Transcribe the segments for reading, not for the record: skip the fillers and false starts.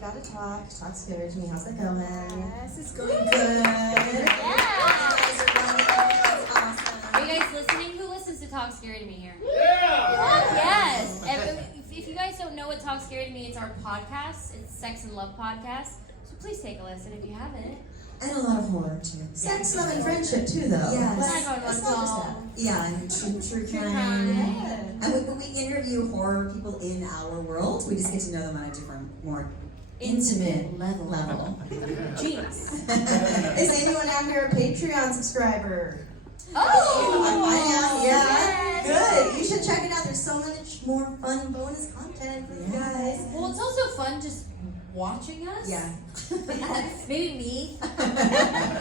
you gotta talk. Talk scared to me. How's it going? Yes, it's going good. Yeah. Awesome. Are you guys listening? Who listens to Talk Scary to Me here? Yeah! Yes. If you guys don't know what Talk Scary to Me, it's our podcast. It's Sex and Love podcast. So please take a listen if you haven't. And a lot of horror too. Sex, love, and friendship too, though. Yes. We're not going It's on not just call. that. Yeah, and true crime. crime. And we interview horror people in our world. We just get to know them on a different, more intimate level. Jeez. Is anyone out here a Patreon subscriber? Oh! I am, Yes. yeah. Good. You should check it out. There's so much more fun bonus content for you guys. Well, it's also fun just watching us. Yeah. Maybe me.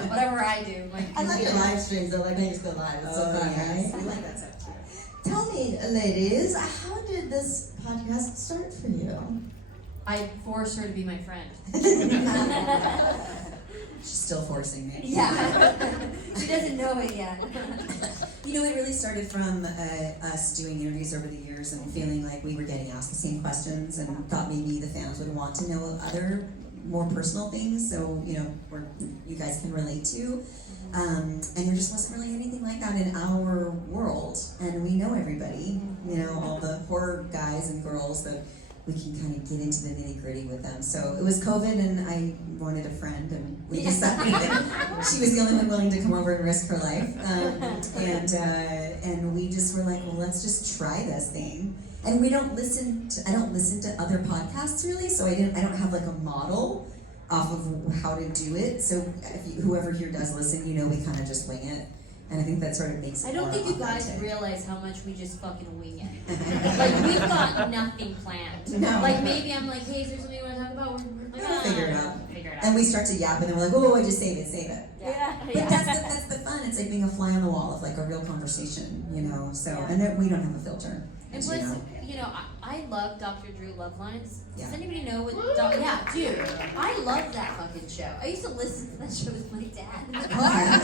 Whatever I do. Like, I like your live streams though, like when you still live. It's so fun, yes. right? I like that stuff too. Tell me, ladies, how did this podcast start for you? I forced her to be my friend. She's still forcing me. Yeah. She doesn't know it yet. You know, it really started from us doing interviews over the years and feeling like we were getting asked the same questions and thought maybe the fans would want to know other more personal things, so, you know, where you guys can relate to. And there just wasn't really anything like that in our world. And we know everybody, you know, all the horror guys and girls that we can kind of get into the nitty-gritty with them. So it was COVID, and I wanted a friend, and we decided that she was the only one willing to come over and risk her life. And we just were like, well, let's just try this thing. And I don't listen to other podcasts really, so I don't have like a model off of how to do it. So whoever here does listen, you know, we kind of just wing it. And I think that sort of makes it I don't more think you guys authentic. realize how much we just fucking wing it. Like, we've got nothing planned. No. Like, maybe I'm like, hey, is there something you want to talk about? We're like, We'll figure it out. Figure it out. And we start to yap, and then we're like, oh, I just save it. Yeah. But that's the fun. It's like being a fly on the wall of like a real conversation, you know. So and then we don't have a filter. And plus, you know, I love Dr. Drew Love Lines. Does Yeah. anybody know what? Yeah, dude, I love that fucking show. I used to listen to that show with my dad in the car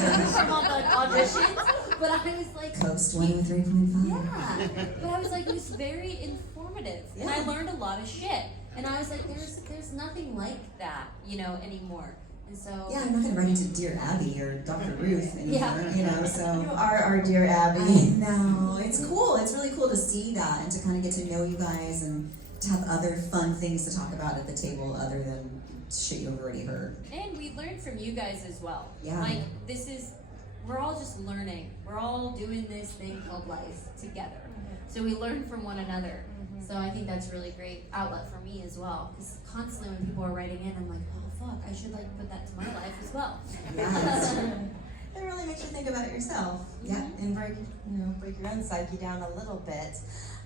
from all the auditions. But I was like, Coast 103.5. yeah. But I was like, it was very informative, and I learned a lot of shit. And I was like, there's nothing like that, you know, anymore. And so Yeah, I'm not gonna write into Dear Abby or Dr. Ruth anymore, Yeah. you know. So You are our dear Abby. I know it's cool. It's really cool to see that and to kind of get to know you guys and to have other fun things to talk about at the table other than shit you've already heard. And we learned from you guys as well. Yeah. Like, we're all just learning. We're all doing this thing called life together. So we learn from one another. So I think that's a really great outlet for me as well. Because constantly when people are writing in, I'm like, oh fuck, I should like put that to my life as well. Yes. It really makes you think about yourself. Yeah. And break your own psyche down a little bit.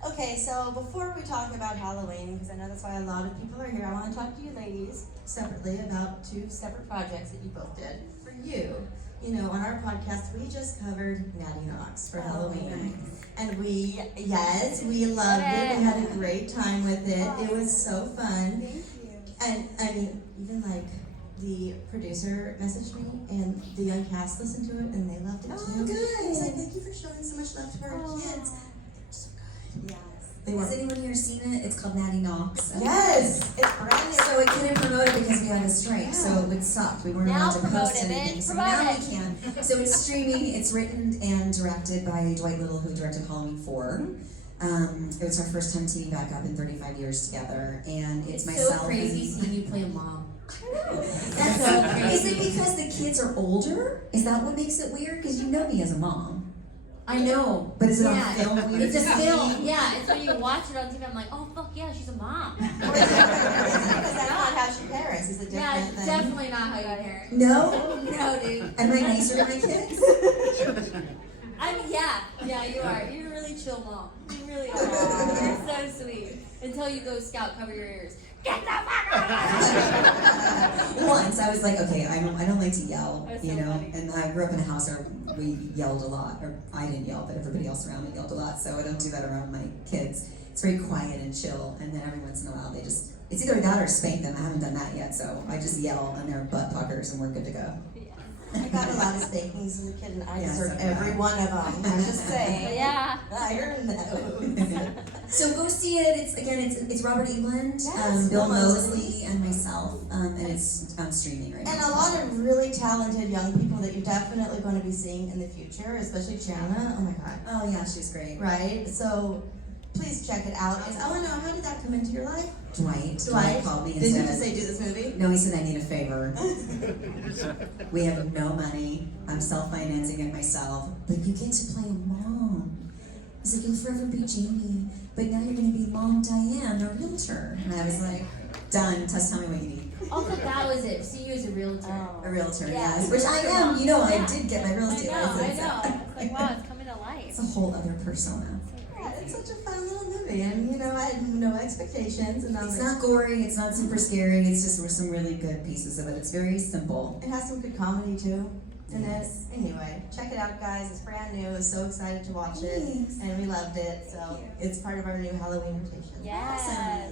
Okay, so before we talk about Halloween, because I know that's why a lot of people are here, I want to talk to you ladies separately about two separate projects that you both did. For you, you know, on our podcast, we just covered Natty Knox for Halloween. And we loved it. We had a great time with it. It was so fun. Thank you. And I mean, even like the producer messaged me, and the young cast listened to it, and they loved it too. Oh, good. He's like, thank you for showing so much love to our kids. They're so good. Yes. They were. Has anyone here seen it? It's called Natty Knox. Yes, it's brand new. So it couldn't promote it because we had a strike, so it sucked. We weren't Now allowed to promote post it, anything. bitch. So Promote now it. we can. So it's streaming. It's written and directed by Dwight Little, who directed Halloween 4. It was our first time teaming back up in 35 years together, and it's myself. so crazy and seeing you play a mom. That's so Is crazy. it because the kids are older? Is that what makes it weird? Because you know me as a mom. I know. But is it Yeah. on film weird? It's a film. Yeah, it's when you watch it on TV, I'm like, oh fuck yeah, she's a mom. Because that's not how she parents. It's a different Yeah, thing. it's definitely not how you parent. No? No, dude. Am I nicer to my kids? Yeah, you are. You're a really chill mom. You really are. You're so sweet. Until you go scout, cover your ears. Get the fuck out! Once I was like, okay, I don't like to yell, That's you so know. funny. And I grew up in a house where we yelled a lot, or I didn't yell, but everybody else around me yelled a lot. So I don't do that around my kids. It's very quiet and chill. And then every once in a while, it's either that or spank them. I haven't done that yet, so I just yell and they're butt puckers and we're good to go. I got a lot of spankings as a kid, and I Yeah, deserved so did every I. one of them. I'm just saying. But yeah. I earned those. So go see it. It's Robert Englund, Yes, Bill Bill Moseley. Moseley, and myself. it's on streaming right And now. a lot of really talented young people that you're definitely going to be seeing in the future, especially Gianna. Oh my God. Oh yeah, she's great. Right? So please check it out. And I want to know, how did that come into your life? Dwight called me and Did said, you just say do this movie? no, he said, I need a favor. We have no money. I'm self-financing it myself. But you get to play a mom. He's like, you'll forever be Jamie, but now you're going to be Mom Diane, a realtor. And I was like, done. Just tell me what you need. Also, that was it. See you as a realtor. A realtor, Yeah. yes. Which I am. You know, I Yeah. did get my real estate I know. license. It's like, wow, it's coming to life. It's a whole other persona. Yeah, it's such a fun little movie, and you know, I had no expectations, and I was It's like, not gory. It's not super scary. It's just some really good pieces of it. It's very simple. it has some good comedy too in it. Yes. Anyway, check it out, guys. It's brand new. I was so excited to watch it, Thanks. and we loved it. So it's part of our new Halloween rotation. Yes.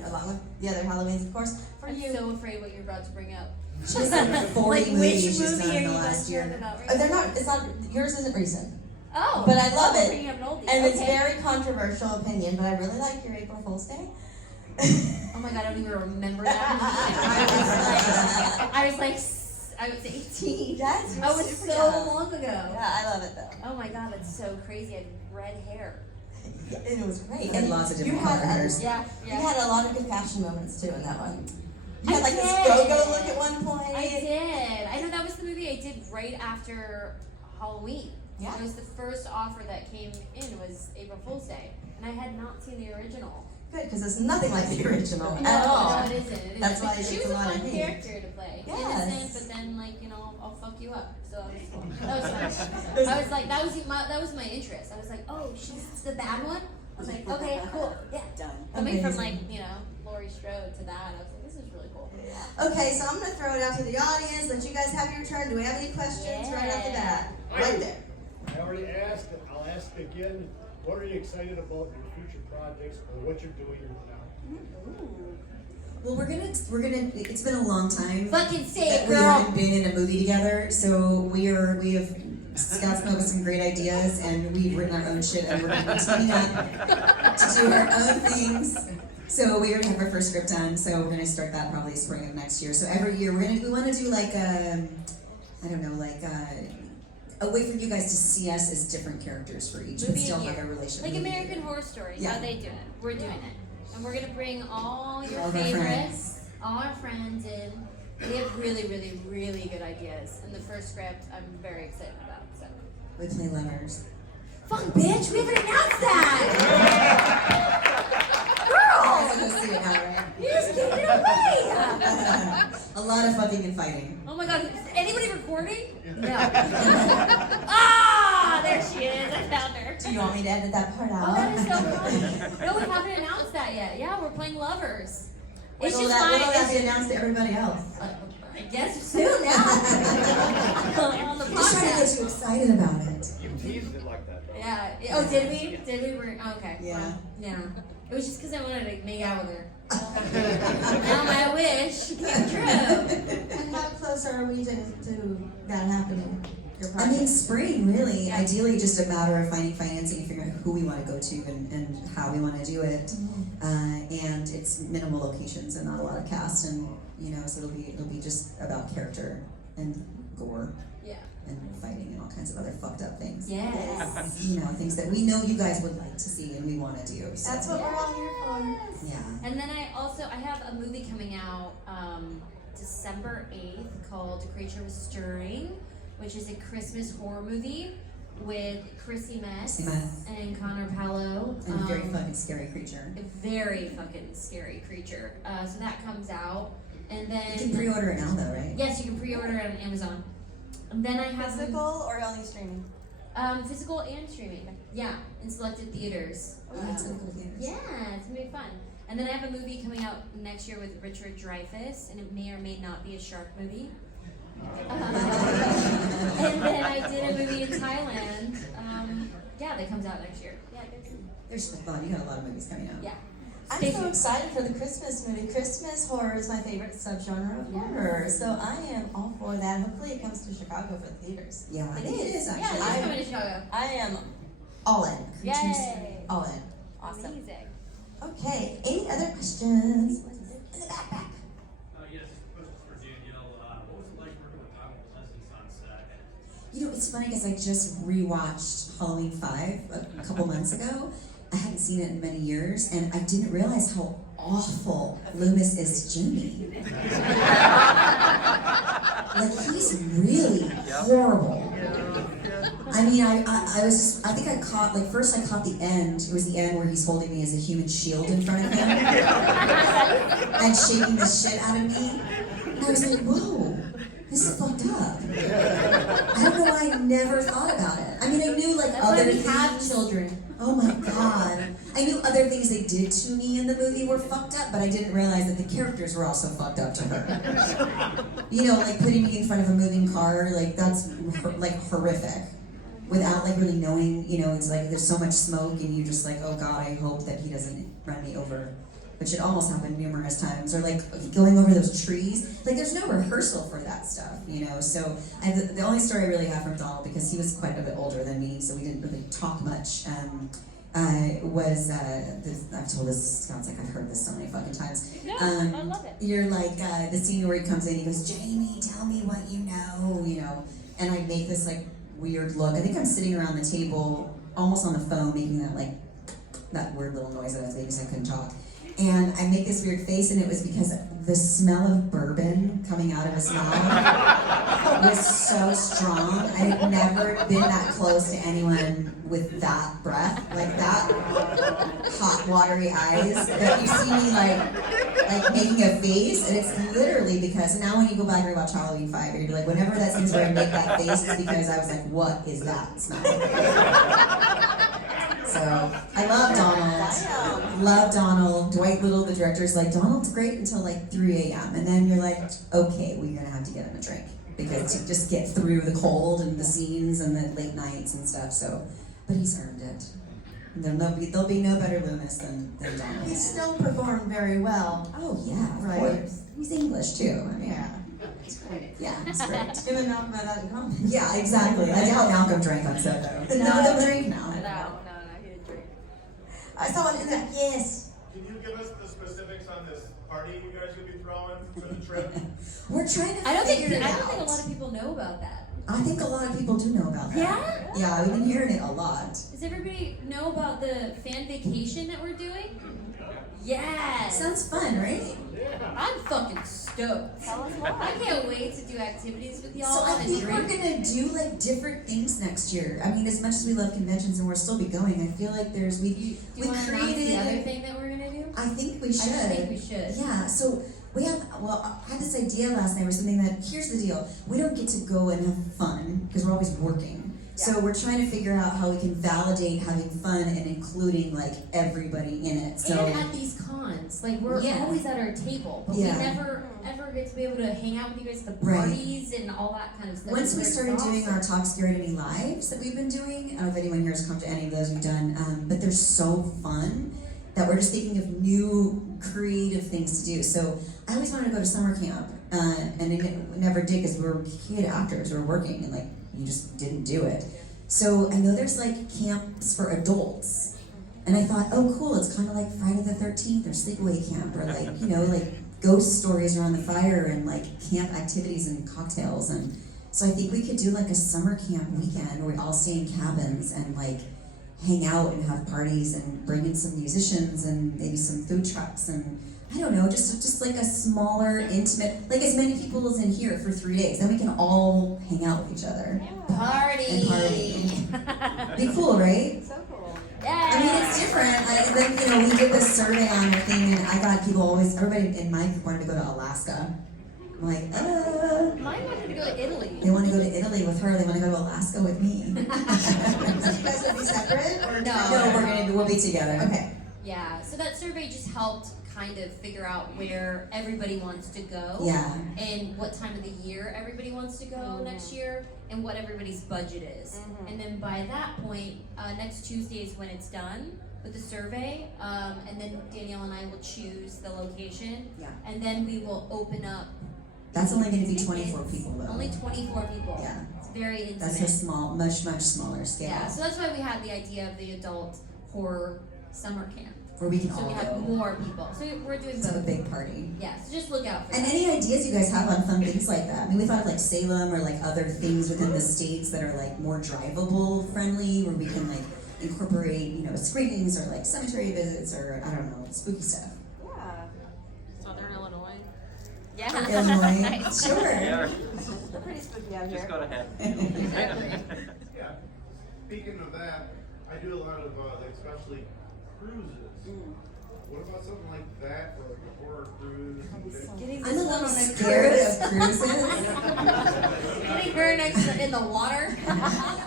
Along with the other Halloweens, of course. For I'm you, so afraid what you're about to bring up. She's like 40 Like, movies which she's movie done are in you the guys last year. talking about right they're now? not. It's not. Yours isn't recent. Oh, But I love we're it. bringing up an oldie. And it's Okay. very controversial opinion, but I really like your April Fool's Day. Oh my god, I don't even remember that. I was like, I was 18. Yes, I was super so young. long ago. Yeah, I love it though. Oh my god, that's so crazy. I had red hair. Yeah, and it was great. You had lots of different you had colors. Yeah, You yeah. had a lot of good fashion moments too in that one. You I had like this did. go-go look at one point. I did. I know that was the movie I did right after Halloween. Yeah. It was the first offer that came in was April Fool's Day, and I had not seen the original. Good, because it's nothing like the original No, at all. no, it isn't. It isn't. That's why But it she gets was a a lot fun of hate. character to play. Yes. Innocent, but then like I'll fuck you up. So that was cool. That was fun. I was like, that was my interest. I was like, oh, she's the bad one. I was like, okay, cool, yeah. Done. Coming from Amazing. Laurie Strode to that, I was like, this is really cool. Okay, so I'm gonna throw it out to the audience. Let you guys have your turn. Do we have any questions right off the bat? Right there. I already asked, and I'll ask again. What are you excited about your future projects or what you're doing now? Well, we're gonna. It's been a long time Fucking say that it, we girl. haven't been in a movie together. So we have. Scott's come up with some great ideas, and we've written our own shit, and we're gonna be teaming up to do our own things. So we already have our first script done. So we're gonna start that probably spring of next year. So every year we want to do like a way for you guys to see us as different characters for each, but Movie still a have year. a relationship. Like Movie a American year. Horror Story. Yeah. How they do it. We're doing it. And we're gonna bring all your All of our favorites, friends. all our friends in. They have really, really, really good ideas. And the first script I'm very excited about. So We play lovers. fuck bitch, we haven't announced that! I'm Girl! gonna see it now, right? You just gave it away! A lot of fucking and fighting. Oh my god, is anybody recording? No. Ah, there she is. I found her. Do you want me to edit that part out? Oh, that is so funny. No, we haven't announced that yet. Yeah, we're playing lovers. When It's will just that, when fine. will that be announced to everybody else? I guess soon now. On the Just trying to podcast. get you excited about it. You teased it like that, though. Yeah. Oh, did we? Did we? Okay. Yeah. Well, yeah. It was just because I wanted to make out with her. Now my wish came true. And how close are we to that happening? Your I project? mean, spring, really. Yeah. Ideally, just a matter of finding financing and figuring out who we want to go to and how we want to do it. And it's minimal locations and not a lot of cast, and so it'll be just about character and gore Yeah. and fighting and all kinds of other fucked up things. Yes. Things that we know you guys would like to see and we want to do. So. That's what we're all here for. Yeah. And then I have a movie coming out December 8th called Creature Was Stirring, which is a Christmas horror movie with Chrissy Metz Chrissy Metz. and Connor Pallow. And a very fucking scary creature. A very fucking scary creature. So that comes out. And then You can pre-order it now, though, right? yes, you can pre-order it on Amazon. And then I have Physical or only streaming? physical and streaming. Yeah, in selected theaters. Oh, that's gonna go to theaters. Yeah, it's gonna be fun. And then I have a movie coming out next year with Richard Dreyfuss, and it may or may not be a shark movie. And then I did a movie in Thailand. That comes out next year. Yeah, There's a lot. You got a lot of movies coming out. yeah. I'm Stay so tuned. excited for the Christmas movie. Christmas horror is my favorite subgenre of horror, so I am all for that. Hopefully it comes to Chicago for the theaters. Yeah, I It think it is. is actually. Yeah, it's I'm- coming to Chicago. I am all in. Yay! All in. Awesome. Amazing. Okay, any other questions? In the backpack. Yes, this question's for Danielle. You know, it's funny because I just rewatched Halloween 5 a couple months ago. I hadn't seen it in many years, and I didn't realize how awful Loomis is to Jimmy. Like, he's really horrible. I mean, I think I caught, like, first I caught the end. It was the end where he's holding me as a human shield in front of him and shaking the shit out of me. And I was like, whoa, this is fucked up. I don't know why I never thought about it. I mean, I knew, like, That's other why we things. have children. Oh my god. I knew other things they did to me in the movie were fucked up, but I didn't realize that the characters were also fucked up to her. You know, like putting me in front of a moving car, like that's like horrific. Without like really knowing, you know, it's like there's so much smoke and you just like, oh god, I hope that he doesn't run me over. Which it almost happened numerous times. Or like going over those trees. Like there's no rehearsal for that stuff, you know. So the only story I really have from Donald, because he was quite a bit older than me, so we didn't really talk much, I've told this, sounds like I've heard this so many fucking times. No, I love it. You're like, the scene where he comes in, he goes, Jamie, tell me what you know. And I make this like weird look. I think I'm sitting around the table, almost on the phone, making that weird little noise that I was making so I couldn't talk. And I make this weird face, and it was because the smell of bourbon coming out of his mouth was so strong. I had never been that close to anyone with that breath, like that hot, watery eyes. That you see me like making a face, and it's literally because now when you go back and rewatch Halloween 5, you'd be like, whenever that scene's where I make that face, it's because I was like, what is that smell? So I love Donald. Love Donald. Dwight Little, the director's like, Donald's great until like 3 a.m. And then you're like, okay, we're gonna have to get him a drink. Because to just get through the cold and the scenes and the late nights and stuff. So, but he's earned it. There'll be no better Loomis than Donald. He still performed very well. Oh yeah, of Right. course. He's English too. I mean, Yeah. yeah, it's great. Him and Malcolm had that in common. Yeah, exactly. I doubt Malcolm drank on set though. No, don't drink now. No, he didn't drink. I saw it in that. Yes. Can you give us the specifics on this party you guys will be throwing for the trip? We're trying to I don't think figure it out. a lot of people know about that. I think a lot of people do know about that. Yeah? Yeah, we've been hearing it a lot. Does everybody know about the fan vacation that we're doing? Yes. Sounds fun, right? I'm fucking stoked. Tell us why. I can't wait to do activities with y'all So I and think we're drink. gonna do like different things next year. I mean, as much as we love conventions and we'll still be going, I feel like there's Do we you want to announce the other thing that we're gonna do? I think we should. I think we should. Yeah. So we have. Well, I had this idea last night, or something that. Here's the deal: we don't get to go and have fun because we're always working. So we're trying to figure out how we can validate having fun and including like everybody in it. So And at these cons, like we're Yeah. always at our table, but Yeah. we never ever get to be able to hang out with you guys at the Right. parties and all that kind of stuff. once we It's started doing awesome. our Talk Scary to Me lives that we've been doing, I don't know if anyone here has come to any of those we've done, but they're so fun that we're just thinking of new creative things to do. So I always wanted to go to summer camp, and it never did because we were kid actors, we were working, and like you just didn't do it. So I know there's like camps for adults, and I thought, oh cool, it's kind of like Friday the 13th or Sleepaway Camp, or like, you know, like ghost stories around the fire and like camp activities and cocktails. And so I think we could do like a summer camp weekend where we all stay in cabins and like hang out and have parties and bring in some musicians and maybe some food trucks and I don't know, just like a smaller, intimate, like as many people as in here for 3 days. Then we can all hang out with each other. Party. And party. Be cool, right? So cool. Yeah. I mean, it's different. Then, you know, we did this survey on our thing, and I got people everybody in my group wanted to go to Alaska. I'm like, Mine wanted to go to Italy. they want to go to Italy with her. They want to go to Alaska with me. So you guys will be separate or No. We'll be together. Okay. Yeah. So that survey just helped kind of figure out where everybody wants to go. Yeah. And what time of the year everybody wants to go next year, and what everybody's budget is. And then by that point, next Tuesday is when it's done with the survey, and then Danielle and I will choose the location, Yeah. and then we will open up. That's only going to be 24 people, though. Only 24 people. Yeah. It's very intimate. That's a small, much smaller scale. Yeah, so that's why we had the idea of the adult horror summer camp. where we can So all we have go more people. So we're doing to a both. big party. Yeah, so just look out for And that. any ideas you guys have on fun things like that? I mean, we thought of like Salem or like other things within the states that are like more drivable friendly, where we can like incorporate, you know, screenings or like cemetery visits or I don't know, spooky stuff. Southern Illinois. Yeah. Illinois, sure. Yeah, They're pretty spooky out just here. go ahead. Yeah. Speaking of that, I do a lot of, like, especially cruises. What about something like that for like a horror cruise? Getting I'm a this little one on a scared cruise. of cruises. Getting burned in the water.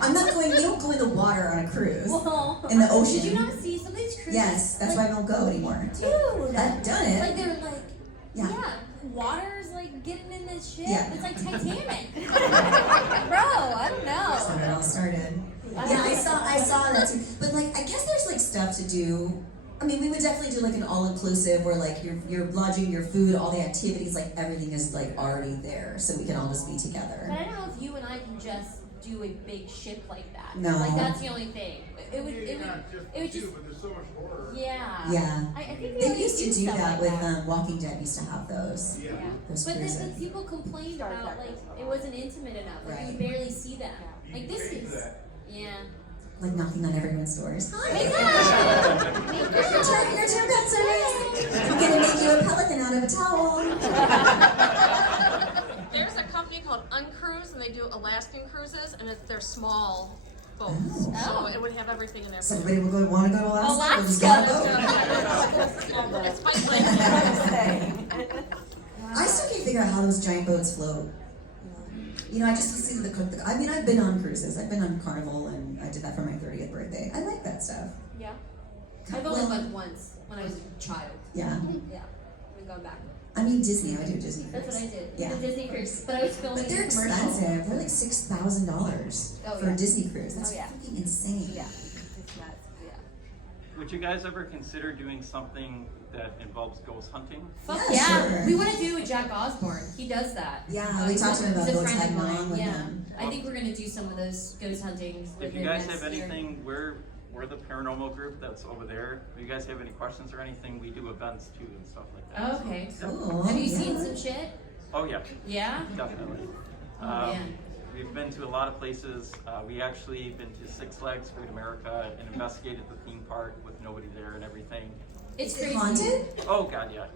I'm not going. You don't go in the water on a cruise. Well, In the ocean. did you not see some of these cruises? Yes, that's why I don't go anymore. Dude, I've done it. like they're like, Yeah. water's like getting in this shit. Yeah. It's like Titanic. Bro, I don't That's know. when it all started. Yeah, I saw that too. But like, I guess there's like stuff to do. I mean, we would definitely do like an all-inclusive where like your lodging, your food, all the activities, like everything is like already there, so we can all just be But together. I don't know if you and I can just do a big ship like that. No. Like that's the only thing. It would Not just but there's so much horror. yeah. Yeah. I think They already used to do stuff that like with Walking Dead. Used to have those. Yeah. Those But then cruises. people complained about like it wasn't intimate enough. Like Right. you barely see them. You Like can this change is that. yeah. Like knocking on everyone's doors. Hi. My Your turn got service. I'm gonna make you a pelican out of a towel. There's a company called Uncruise, and they do Alaskan cruises, and they're small boats. Oh. So it would have everything in there. So everybody will go. Want to go to Alaska? We'll just get a boat. It's Pipeline. I still can't figure out how those giant boats float. You know, I just see I mean, I've been on cruises. I've been on Carnival, and I did that for my 30th birthday. I like that stuff. Yeah. I've only went once when I was a child. Yeah. Yeah. We've gone back. I mean, Disney. I do Disney cruise. That's what I did. Yeah. The Disney cruise. But I was filming But they're a commercial. expensive. They're like $6,000 Oh, for yeah. a Disney cruise. That's Oh, yeah. fucking insane. Yeah. It's nuts. Yeah. Would you guys ever consider doing something that involves ghost hunting? Fuck Yeah, yeah. sure. We want to do with Jack Osborne. He does that. Yeah, we talked to him about He's a going friend of tag along mine. with Yeah. him. I think we're gonna do some of those ghost huntings with If you him guys next have year. anything, we're the paranormal group that's over there. If you guys have any questions or anything, we do events too and stuff like that. Oh, okay. Cool. Have you yeah. seen some shit? Oh yeah, Yeah? definitely. Oh, man. We've been to a lot of places. We actually been to Six Flags Great America and investigated the theme park with nobody there and everything. It's Is it crazy. haunted? Oh god, yeah.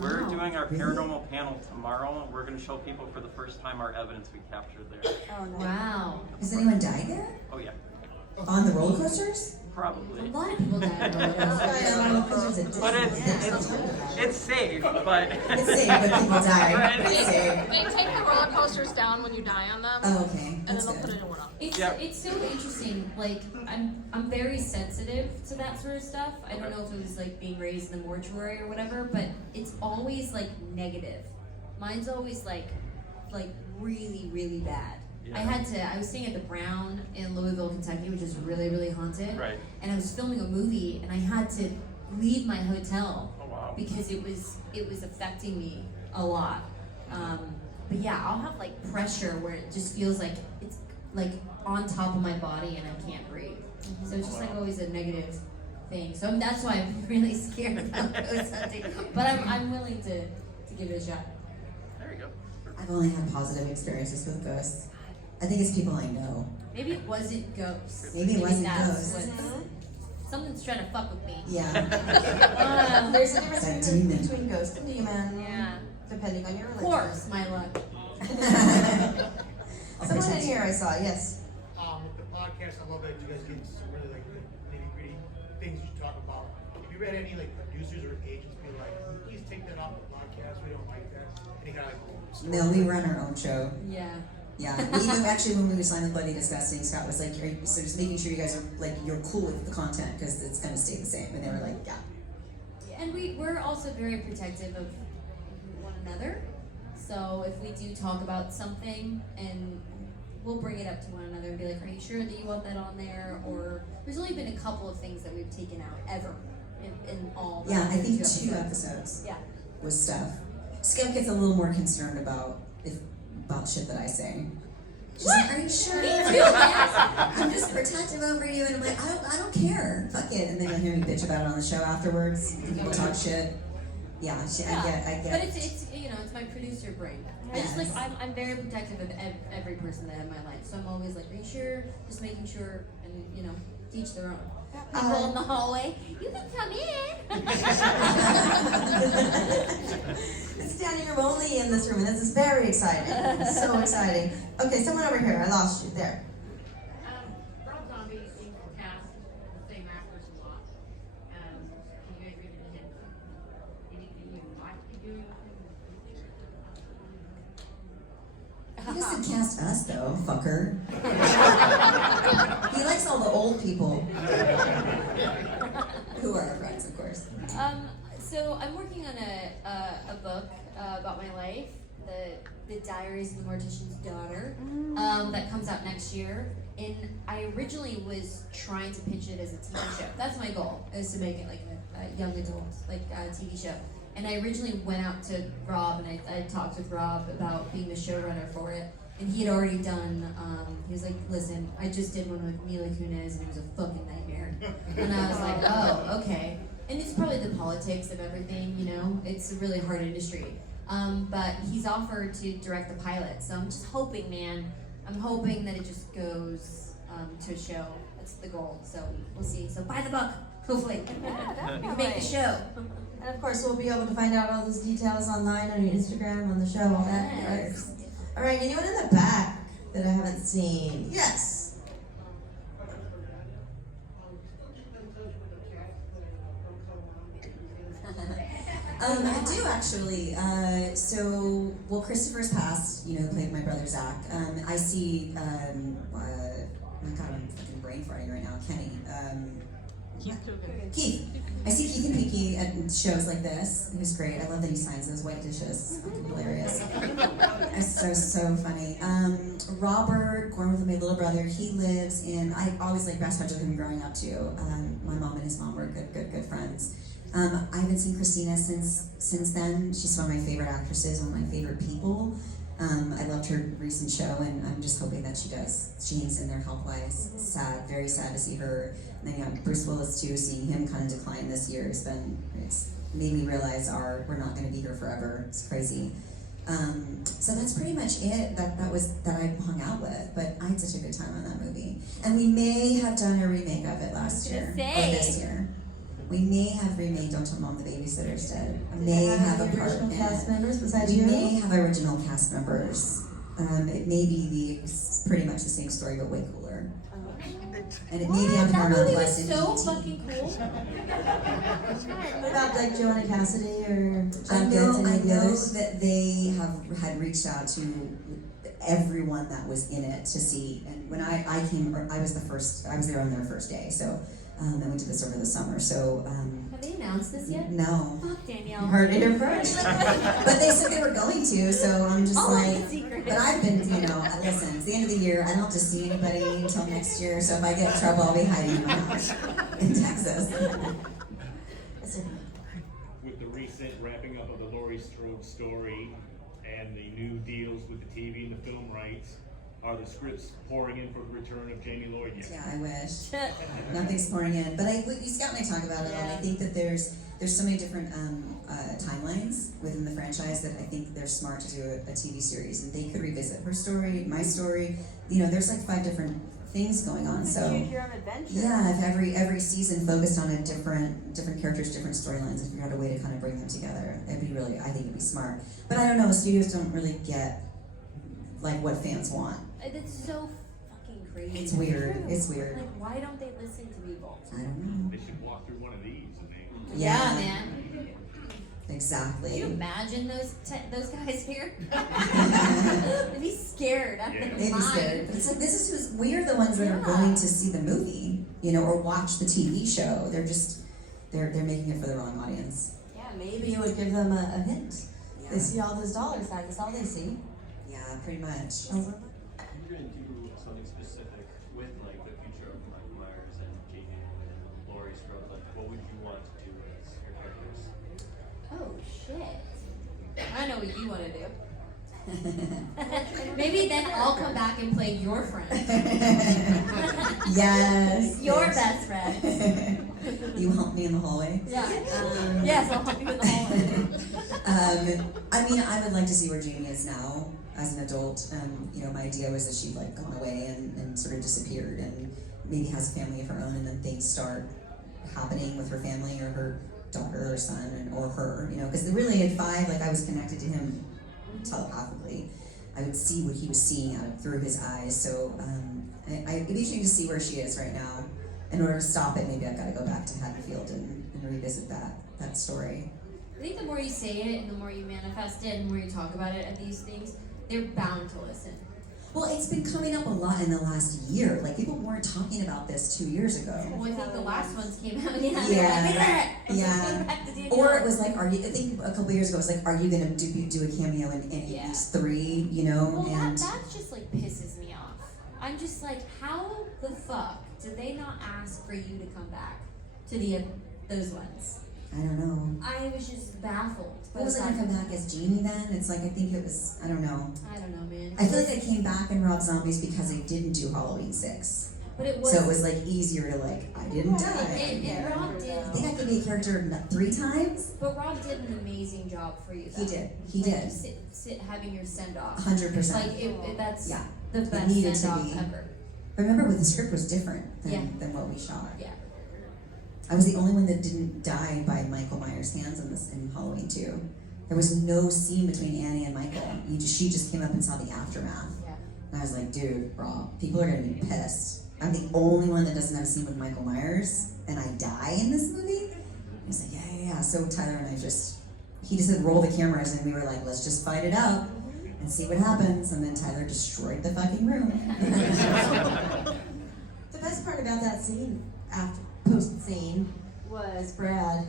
We're Wow. doing our Really? paranormal panel tomorrow, and we're going to show people for the first time our evidence we captured there. Oh no. Wow. Has anyone died there? Oh yeah, On the roller coasters? A probably. lot of people died on roller coasters. Yeah, roller coasters at But Disney. it's safe, but It's safe, but people die. Right. It's safe. They take the roller coasters down when you die on them, Oh, okay. and then That's they'll put a good. new one up. Yeah. It's so interesting. Like I'm very sensitive to that sort of stuff. I don't know if it was like being raised in the mortuary or whatever, but it's always like negative. Mine's always like really, really bad. Yeah. I was staying at the Brown in Louisville, Kentucky, which is really, really haunted. Right. And I was filming a movie and I had to leave my hotel Oh wow. because it was affecting me a lot. But yeah, I'll have like pressure where it just feels like it's like on top of my body and I can't breathe. So it's just like always a negative thing. So that's why I'm really scared about ghost hunting. But I'm willing to give it a shot. There you go. I've only had positive experiences with ghosts. I think it's people I know. Maybe it wasn't ghosts. Maybe it wasn't that's ghosts. what- Something's trying to fuck with me. Yeah. There's a difference That between, demon. between ghost and demon, Yeah. depending on your Of religion. course, my luck. Someone in here I saw, yes. With the podcast, I love that you guys get some really like good nitty gritty things you talk about. Have you read any like producers or agents be like, please take that off the podcast, we don't like that? Any kind of like, No, we run our own show. Yeah. Yeah. We even actually when we signed with Bloody Disgusting, Scott was like, so just making sure you guys are like you're cool with the content because it's gonna stay the same. And they were like, yeah. And we're also very protective of one another. So if we do talk about something and we'll bring it up to one another and be like, are you sure that you want that on there? Or there's only been a couple of things that we've taken out ever in all. Yeah, I think 2 2 episodes Yeah. was stuff. Skip gets a little more concerned about shit that I say. She's like, are you sure? Me too, man. I'm just protective over you, and I'm like, I don't care. Fuck it. And then you'll hear me bitch about it on the show afterwards. People talk shit. Yeah, I get. But it's it's my producer brain. I just like I'm very protective of every person that I have in my life. So I'm always like, are you sure? Just making sure, and teach their own. People in the hallway, you can come in. Danny, you're only in this room, and this is very exciting. So exciting. Okay, someone over here. I lost you. There. Rob Zombie seems to cast the same actors a lot. Can you guys give a hint? Anything you might be doing with him? He doesn't cast us though, fucker. He likes all the old people. Who are our friends, of course. So I'm working on a book about my life, the Diaries of the Mortician's Daughter, that comes out next year. And I originally was trying to pitch it as a TV show. That's my goal, is to make it like a young adult, like a TV show. And I originally went out to Rob, and I talked with Rob about being the showrunner for it. And he had already done, he was like, listen, I just did one with Mila Kunis, and it was a fucking nightmare. And I was like, oh, okay. And it's probably the politics of everything, it's a really hard industry. But he's offered to direct the pilot, so I'm just hoping, man. I'm hoping that it just goes to a show. That's the goal, so we'll see. So buy the book, hopefully. We can make the show. And of course, we'll be able to find out all those details online on your Instagram, on the show, all that. Yes. Right? All right, anyone in the back that I haven't seen? Yes. I do actually. Christopher's passed. Who played my brother Zach. I see. My God, I'm fucking brain farting right now. Kenny. Keith. I see Keith and Pinky at shows like this. He was great. I love that he signs those white dishes. It's fucking hilarious. It's so funny. Robert, Gorn with my little brother, he lives in. I always like best friends with him growing up too. My mom and his mom were good friends. I haven't seen Christina since then. She's one of my favorite actresses, one of my favorite people. I loved her recent show, and I'm just hoping that she hangs in there health-wise. Sad, very sad to see her. And then Bruce Willis too. Seeing him kind of decline this year it's made me realize we're not going to be here forever. It's crazy. So that's pretty much it that I hung out with. But I had such a good time on that movie, and we may have done a remake of it last year or this year. We may have remade Don't Tell Mom the Babysitter's Dead. I may have a part in cast it. members besides We you? may have original cast members. It may be pretty much the same story, but way cooler. And it may be on That Paramount movie Plus was and so BET. fucking cool. What about like Joanna Cassidy or I Jen Goetz, know any of the others? that they had reached out to everyone that was in it to see. And when I came, I was there on their first day. So and we did this over the summer. So Have they announced this yet? no. Fuck, Danielle. You heard it here first. But they said they were going to, so I'm just All like, the secrets. but I've been, listen, it's the end of the year. I don't have to see anybody until next year, so if I get in trouble, I'll be hiding in my house in Texas. With the recent wrapping up of the Laurie Strode story and the new deals with the TV and the film rights, are the scripts pouring in for the return of Jamie Lloyd yet? Yeah, I wish. Nothing's pouring in. But Scott and I talk about it, and I think that there's so many different timelines within the franchise that I think they're smart to do a TV series, and they could revisit her story, my story. There's like 5 different things going on. So Your own adventure. yeah, if every season focused on a different characters, different storylines, and figure out a way to kind of bring them together, I think it'd be smart. But I don't know, studios don't really get like what fans want. It's so fucking crazy. It's weird. It's weird. Like, why don't they listen to people? I don't know. They should walk through one of these and they. Yeah, man. Exactly. Can you imagine those guys here? They'd be scared. Out of their They'd be mind. scared. But it's like we're the ones that are going to see the movie, or watch the TV show. They're making it for the wrong audience. Yeah, maybe you would give them a hint. Yeah. They see all those dollar signs. That's all they see. Yeah, pretty much. If you're gonna do something specific with like the future of Michael Myers and Jamie and Laurie Strode, like what would you want to do as your characters? Oh shit. I know what you want to do. Maybe then I'll come back and play your friend. Yes. Your best friend. You help me in the hallway. Yeah. Yes, I'll help you in the hallway. I mean, I would like to see where Jamie is now as an adult. You know, my idea was that she'd like gone away and sort of disappeared and maybe has a family of her own, and then things start happening with her family or her daughter or son or her, you know, because really at 5, like I was connected to him telepathically. I would see what he was seeing out of, through his eyes. So it'd be interesting to see where she is right now. In order to stop it, maybe I've got to go back to Haddonfield and revisit that story. I think the more you say it and the more you manifest it and the more you talk about it and these things, they're bound to listen. Well, it's been coming up a lot in the last year. Like, people weren't talking about this 2 years ago. Well, I think the last ones came out. Yeah. Or it was like, I think a couple years ago, it was like, are you going to do a cameo in any of these 3, you know? Well, and that just, like, pisses me off. I'm just like, how the fuck did they not ask for you to come back to those ones? I don't know. I was just baffled. What was it going to come back as Jeannie then? It's like, I think it was, I don't know. I don't know, man. I feel like they came back in Rob Zombies because they didn't do Halloween 6. But it was, so it was like easier to like, I didn't die. And Rob did. I think I could be a character 3 times. But Rob did an amazing job for you. Though. He did. He like, did. Sit having your send off. 100%. Like that's yeah. the It best needed send to off be. ever. Remember, the script was different than what we shot. Yeah. I was the only one that didn't die by Michael Myers' hands in Halloween 2. There was no scene between Annie and Michael. She just came up and saw the aftermath. Yeah. And I was like, dude, Rob, people are gonna be pissed. I'm the only one that doesn't have a scene with Michael Myers, and I die in this movie? He was like, yeah. So Tyler and I he just said, roll the cameras, and we were like, let's just fight it out and see what happens. And then Tyler destroyed the fucking room. The best part about that scene, post scene, was Brad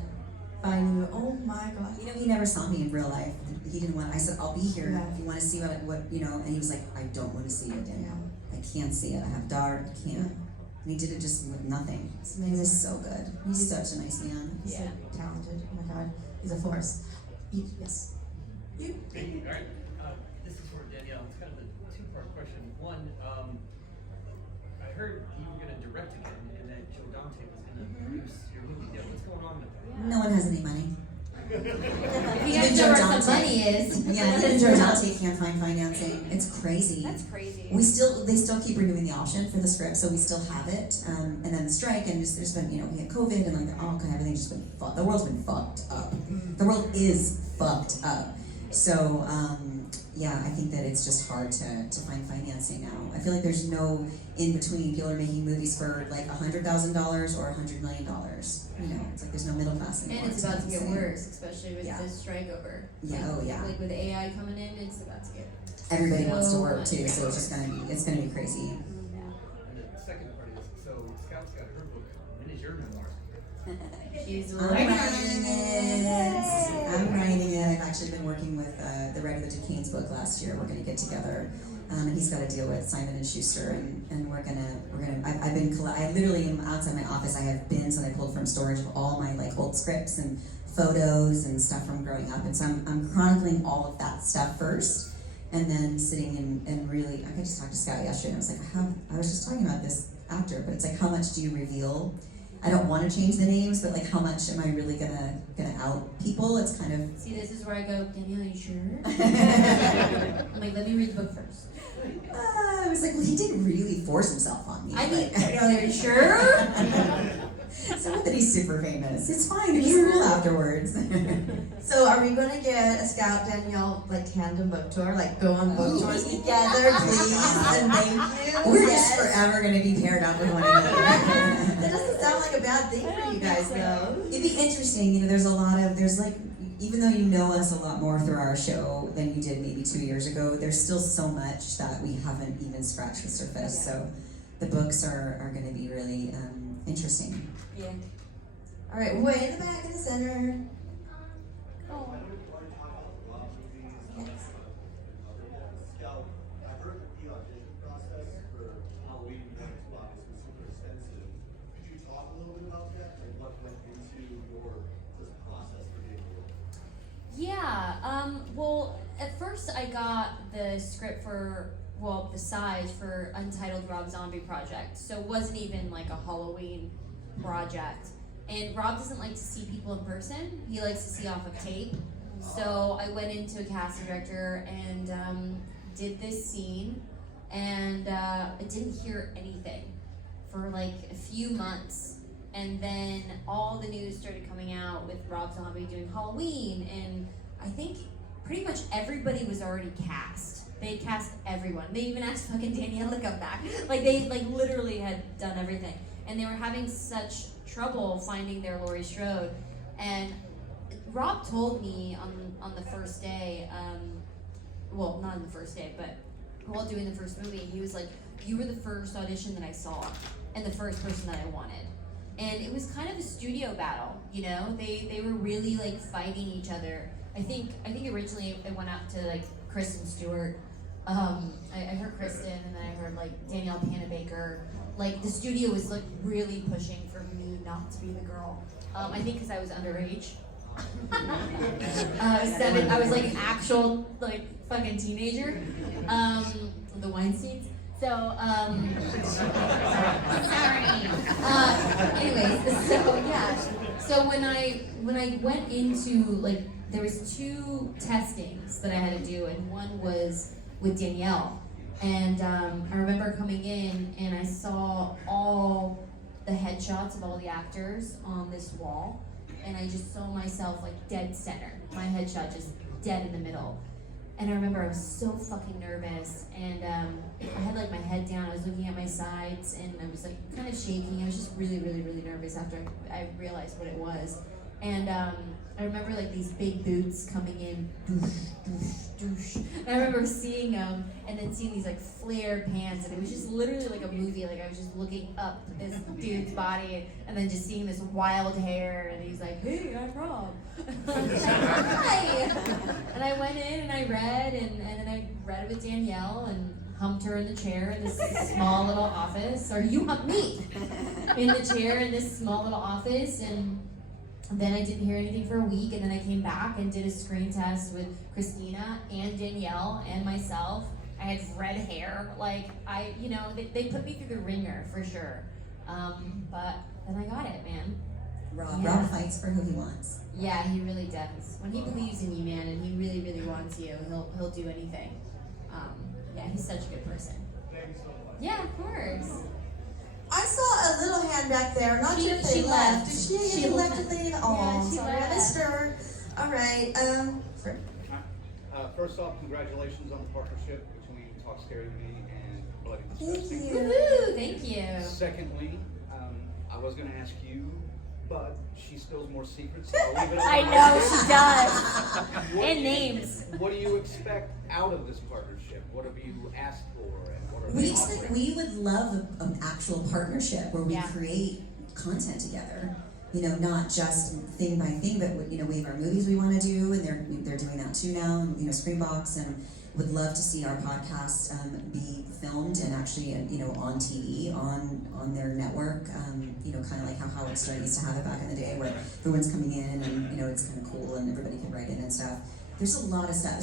finding you. Oh my god! You know, he never saw me in real life. He didn't want. I said, "I'll be here Yeah. if you want to see what you know." And he was like, "I don't want to see it, Danielle. I can't see it. I have dark. I can't." And he did it just with nothing. He was so good. He's such a nice man. He's so talented. Oh my god, he's a force. Yes. You. All right. This is for Danielle. It's kind of a 2-part question. One, I heard you were going to direct again, and that Joe Dante was going to produce your movie. Yeah, what's going on with that? No one has any money. You guys know where some money is. Yeah, even Joe Dante can't find financing. It's crazy. That's crazy. They still keep renewing the option for the script, so we still have it. And then the strike, and there's been, you know, we had COVID, and like everything's just been fucked. The world's been fucked up. The world is fucked up. So yeah, I think that it's just hard to find financing now. I feel like there's no in between. People are making movies for like $100,000 or $100 million. You know, it's like there's no middle class anymore. And it's about to get insane. worse, especially with Yeah. this strike over. Yeah, oh yeah. Like with AI coming in, it's about to get. Everybody wants to so work much too, so worse. it's gonna be crazy. And the second part is, so Scout's got her book. When is your memoir? She's I'm right. writing it. I'm writing it. I've actually been working with the writer of the Duquesne's book last year. We're gonna get together, and he's got a deal with Simon and Schuster, and we're gonna. I literally am outside my office. I have bins that I pulled from storage of all my like old scripts and photos and stuff from growing up, and so I'm chronicling all of that stuff first, and then sitting and really. I just talked to Scott yesterday, and I was like, I was just talking about this actor, but it's like, how much do you reveal? I don't want to change the names, but like, how much am I really gonna out people? It's kind of. See, this is where I go, Danielle, you sure? I'm like, let me read the book first. I was like, well, he didn't really force himself on me. I mean, but- are you sure? It's not that he's super famous. It's fine. It was cool afterwards. So are we going to get a Scout Danielle like tandem book tour? Like go on book tours together, please, and thank you. We're Yes. just forever gonna be paired up with one another. That doesn't sound like a bad thing for you guys, though. It'd be interesting, you know, there's like, even though you know us a lot more through our show than you did maybe 2 years ago, there's still so much that we haven't even scratched the surface. So the books are gonna be really interesting. Yeah. All right, way in the back in the center. Oh. Yes. Scout, I heard that the audition process for Halloween was super extensive. Could you talk a little bit about that? Like what went into your process for getting the role? Yeah, well, at first I got the the script for, well, the size for Untitled Rob Zombie Project. So it wasn't even like a Halloween project. And Rob doesn't like to see people in person. He likes to see off of tape. So I went into a casting director and did this scene, and I didn't hear anything for like a few months. And then all the news started coming out with Rob Zombie doing Halloween, and I think pretty much everybody was already cast. They cast everyone. They even asked fucking Danielle to come back. Like they literally had done everything. And they were having such trouble finding their Laurie Strode. And Rob told me on the first day, well, not on the first day, but while doing the first movie, he was like, you were the first audition that I saw and the first person that I wanted. And it was kind of a studio battle, you know? They were really like fighting each other. I think originally it went out to like Kristen Stewart. I heard Kristen, and then I heard like Danielle Panabaker. Like the studio was like really pushing for me not to be the girl. I think because I was underage. I was like an actual like fucking teenager. The Weinsteins. So sorry. Anyways, so yeah. So when I went into like, there was 2 testings that I had to do, and one was with Danielle. And I remember coming in and I saw all the headshots of all the actors on this wall, and I just saw myself like dead center. My headshot just dead in the middle. And I remember I was so fucking nervous, and I had like my head down, I was looking at my sides, and I was like kind of shaking. I was just really, really, really nervous after I realized what it was. And I remember like these big boots coming in, doosh, doosh, doosh. And I remember seeing them, and then seeing these like flared pants, and it was just literally like a movie. Like I was just looking up this dude's body, and then just seeing this wild hair, and he's like, "Hey, I'm Rob." I was like, "Hi." And I went in and I read, and then I read with Danielle and humped her in the chair in this small little office. Or you humped me in the chair in this small little office, and then I didn't hear anything for a week, and then I came back and did a screen test with Christina and Danielle and myself. I had red hair, like they put me through the ringer for sure. But then I got it, man. Rob fights for who he wants. Yeah, he really does. When he believes in you, man, and he really, really wants you, he'll do anything. Yeah, he's such a good person. Yeah, of course. I saw a little hand back there. Not sure if they left. Did she left to leave? Oh, she sorry, I left. missed her. All right. First off, congratulations on the partnership between Talk Scary to Me and Bloody Thank Disgusting. you. Woohoo! Thank you. Secondly, I was going to ask you, but she spills more secrets. So I'll leave it I alone. know she does. What And do you- names. What do you expect out of this partnership? What have you asked for, and what are We they expect, offering? we would love an actual partnership where we Yeah. create content together. You know, not just thing by thing, but we have our movies we want to do, and they're doing that too now. And Screenbox, and would love to see our podcast be filmed and actually on TV on their network. Kind of like how Howard Stern used to have it back in the day, where everyone's coming in and it's kind of cool and everybody can write in and stuff. There's a lot of stuff.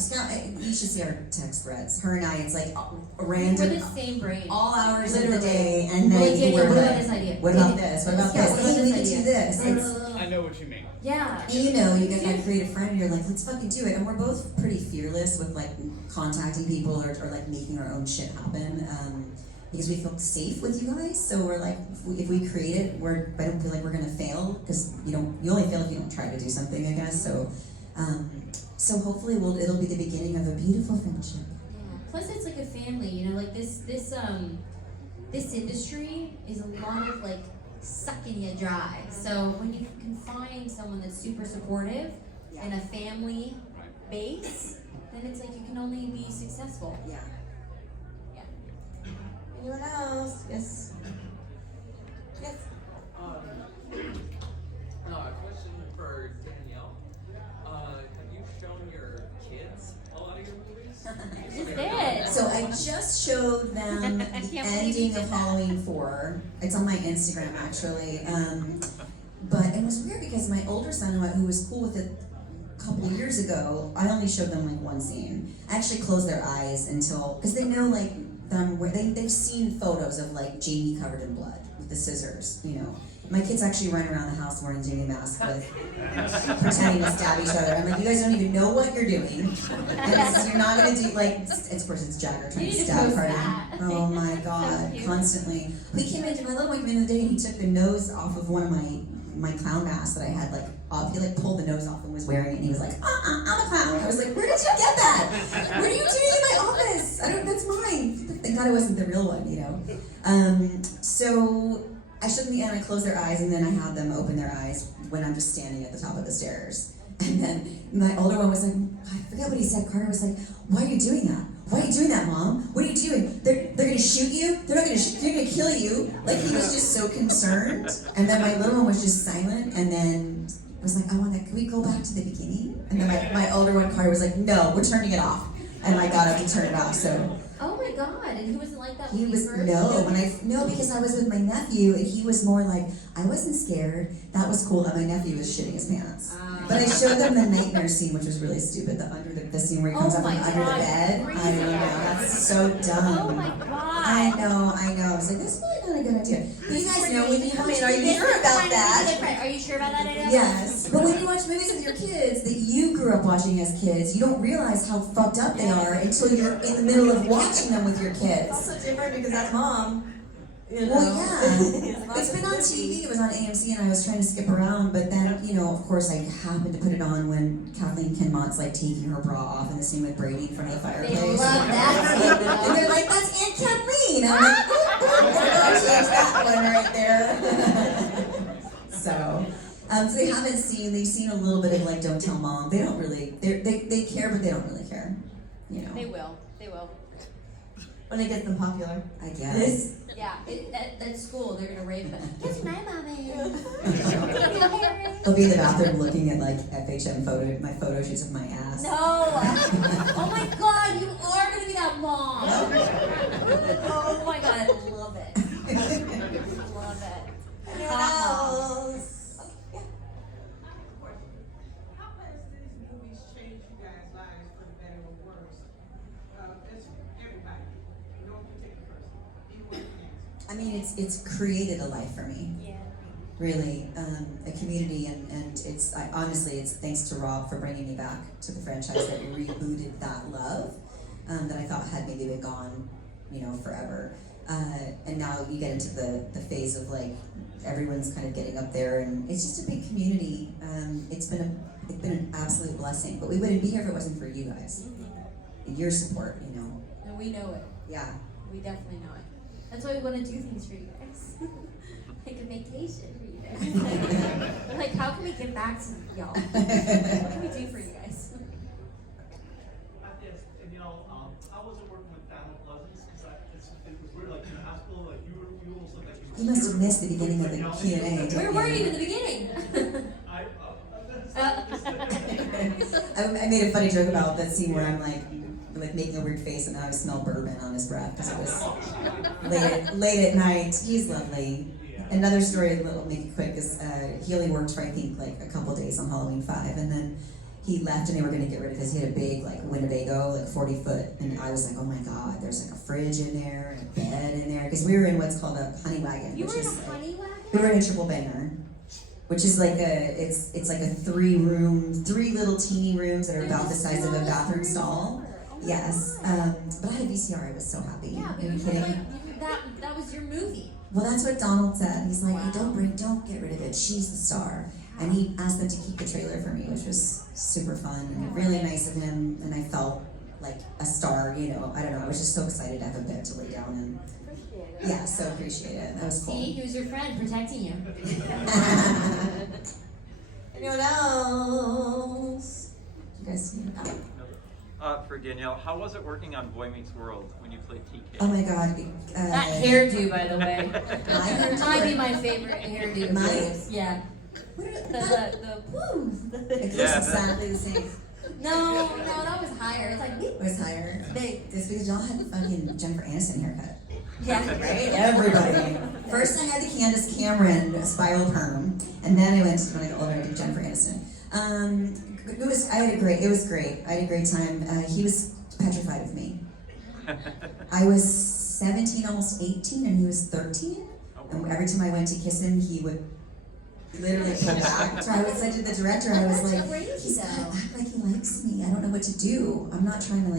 You should see our text threads. Her and I, it's like random. We're the same brain. All hours of Literally. the day, and then Like, you Danielle, were what like, about this idea? what about this? What about Yeah, this? what Hey, about we this could do idea? this. It's, I know what you mean. Yeah. and you get that creative friend, and you're like, let's fucking do it. And we're both pretty fearless with like contacting people or like making our own shit happen. Because we feel safe with you guys, so we're like, if we create it, I don't feel like we're gonna fail, because you only fail if you don't try to do something, I guess. So hopefully it'll be the beginning of a beautiful friendship. Yeah. Plus, it's like a family. Like this industry is a lot of like sucking you dry. So when you can find someone that's super supportive in a family base, then it's like you can only be successful. Yeah. Anyone else? Yes. Yes. Question for Danielle. Have you shown your kids a lot of your movies? Just did. So I just showed them I the can't believe you ending did of that. Halloween 4. It's on my Instagram actually. But it was weird because my older son, who was cool with it couple years ago, I only showed them like one scene. I actually closed their eyes until, because they know like them, where they've seen photos of like Jamie covered in blood with the scissors, you know. My kids actually run around the house wearing Jamie masks with pretending to stab each other. I'm like, you guys don't even know what you're doing. And you're not gonna do like, it's, of course it's Jagger trying to stab Carter. Oh my God, constantly. He came into my little one came in the day and he took the nose off of one of my clown masks that I had like off. He like pulled the nose off and was wearing it and he was like, I'm a clown. I was like, where did you get that? What are you doing in my office? That's mine. Thank God it wasn't the real one, you know. So I showed them the end, I closed their eyes, and then I had them open their eyes when I'm just standing at the top of the stairs. And then my older one was like, I forget what he said. Carter was like, why are you doing that? Why are you doing that, Mom? What are you doing? They're gonna shoot you? They're not gonna shoot, they're gonna kill you. Like he was just so concerned. And then my little one was just silent and then was like, can we go back to the beginning? And then my older one, Carter, was like, no, we're turning it off. And I got up to turn it off, so. Oh my God, and he wasn't like that when He you was, first no, because I was with my nephew and he was more like, I wasn't scared, that was cool, and my nephew was shitting his pants. But I showed them the nightmare scene, which was really stupid, the scene where he comes up from under the bed. I know, that's so dumb. Oh my God. I know. I was like, this is probably not a good idea. But you guys know when you come in, are you sure about that? Are you sure about that idea? Yes. But when you watch movies with your kids that you grew up watching as kids, you don't realize how fucked up they are until you're in the middle of watching them with your It's kids. also different because that's Mom. You know? Well, yeah. It's been on TV, it was on AMC, and I was trying to skip around, but then, you know, of course, I happened to put it on when Kathleen Kinmont's like taking her bra off, and the scene with Brady in front of the fireplace. They love that. And they're like, that's Aunt Kathleen. I'm like, oh, change that one right there. So they haven't seen, they've seen a little bit of like, Don't Tell Mom. They don't really, they care, but they don't really care, you know. They will. They will. When it gets them popular. I guess. Yeah, at school they're gonna rave about it. Guess my mommy. They'll be in the bathroom looking at like FHM my photo shoots of my ass. No. Oh my God, you are gonna be that mom. Oh my God, I love it. Love it. Anyone else? How has these movies changed you guys' lives for the better or worse? It's everybody, no particular person. Anyone can answer. I mean, it's created a life for me. Yeah. Really, a community, and honestly, it's thanks to Rob for bringing me back to the franchise that rebooted that love that I thought had maybe been gone, you know, forever. And now you get into the phase of like everyone's kind of getting up there, and it's just a big community. It's been an absolute blessing. But we wouldn't be here if it wasn't for you guys and your support, you know. And we know it. Yeah. We definitely know it. That's why we want to do things for you guys. Like a vacation for you guys. Like, how can we get back to y'all? What can we do for you guys? Yes, Danielle, how was it working with Donald Pleasance? Because it was weird, like in the hospital, like you almost looked like You must have missed the beginning of the Q&A. Where were you in the beginning? I made a funny joke about that scene where I'm like making a weird face and now I smell bourbon on his breath because it was late at night. He's lovely. Another story, I'll make it quick, is he only worked for I think like a couple days on Halloween 5, and then he left and they were going to get rid of his. He had a big like Winnebago, like 40 foot, and I was like, oh my God, there's like a fridge in there and a bed in there, because we were in what's called a honey wagon. You were in a honey wagon? We were in a triple banger, which is like it's like a 3 little teeny rooms that are about the size of a bathroom stall. Yes, but I had a VCR. I was so happy. Yeah, Are you kidding? like, that was your movie. Well, that's what Donald said. He's like, hey, don't get rid of it. She's the star. And he asked them to keep the trailer for me, which was super fun and really nice of him. And I felt like a star, you know. I don't know. I was just so excited to have a bed to lay down in. Yeah, so appreciate it. That was cool. See, he was your friend protecting you. Anyone else? You guys see that? For Danielle, how was it working on Boy Meets World when you played TK? Oh my God. That hairdo, by the way. My hairdo? Might be my favorite hairdo. Mine? Yeah. The woo. It looks Yeah, exactly the same. No, that was higher. It's like It was higher. big. It's because y'all had the fucking Jennifer Aniston haircut. Yeah. Right? Everybody. First I had the Candace Cameron spiral perm, and then I went to, when I got older, I did Jennifer Aniston. It was great. I had a great time. He was petrified of me. I was 17, almost 18, and he was 13. And every time I went to kiss him, he would literally pull back. So I said to the director, I was like, he's gonna act like he likes me. I don't know what to do. I'm not trying to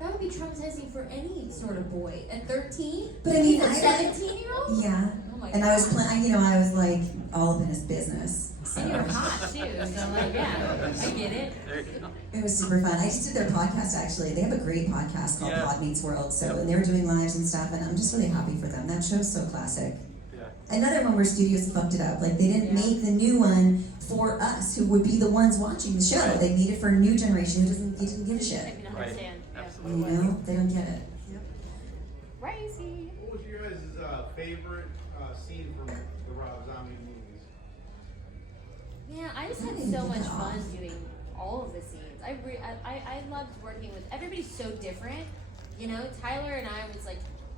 That would be traumatizing for any sort of boy. At 13? But I mean, a 17-year-old? Yeah. Oh my And God. I was playing, I was like all up in his business. So. And you're hot too, so like, yeah, I get it. There you go. It was super fun. I just did their podcast actually. They have a great podcast called Yeah. Pod Meets World. So and they were doing lives and stuff, and I'm just really happy for them. That show's so classic. Yeah. Another one where studios fucked it up. Like they didn't Yeah. make the new one for us, who would be the ones watching the show. Right. They made it for a new generation who didn't give a shit. I can Right. understand. Yeah. Absolutely. They don't get it. Crazy. What was your guys' favorite scene from the Rob Zombie movies? Yeah, I just had so much fun doing all of the scenes. I loved working with, everybody's so different, you know? Tyler and I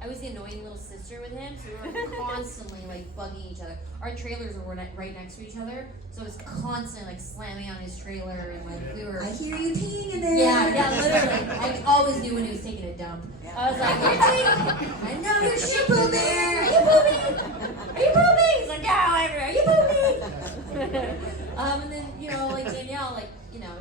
was the annoying little sister with him, so we were constantly like bugging each other. Our trailers were right next to each other, so it was constantly like slamming on his trailer and like we were. I hear you peeing in there. Yeah, literally. I always knew when he was taking a dump. I was like, you're taking, I know you're pooping there. Are you pooping? Are you pooping? He's like, yeah, everywhere. Are you pooping? And then, like Danielle,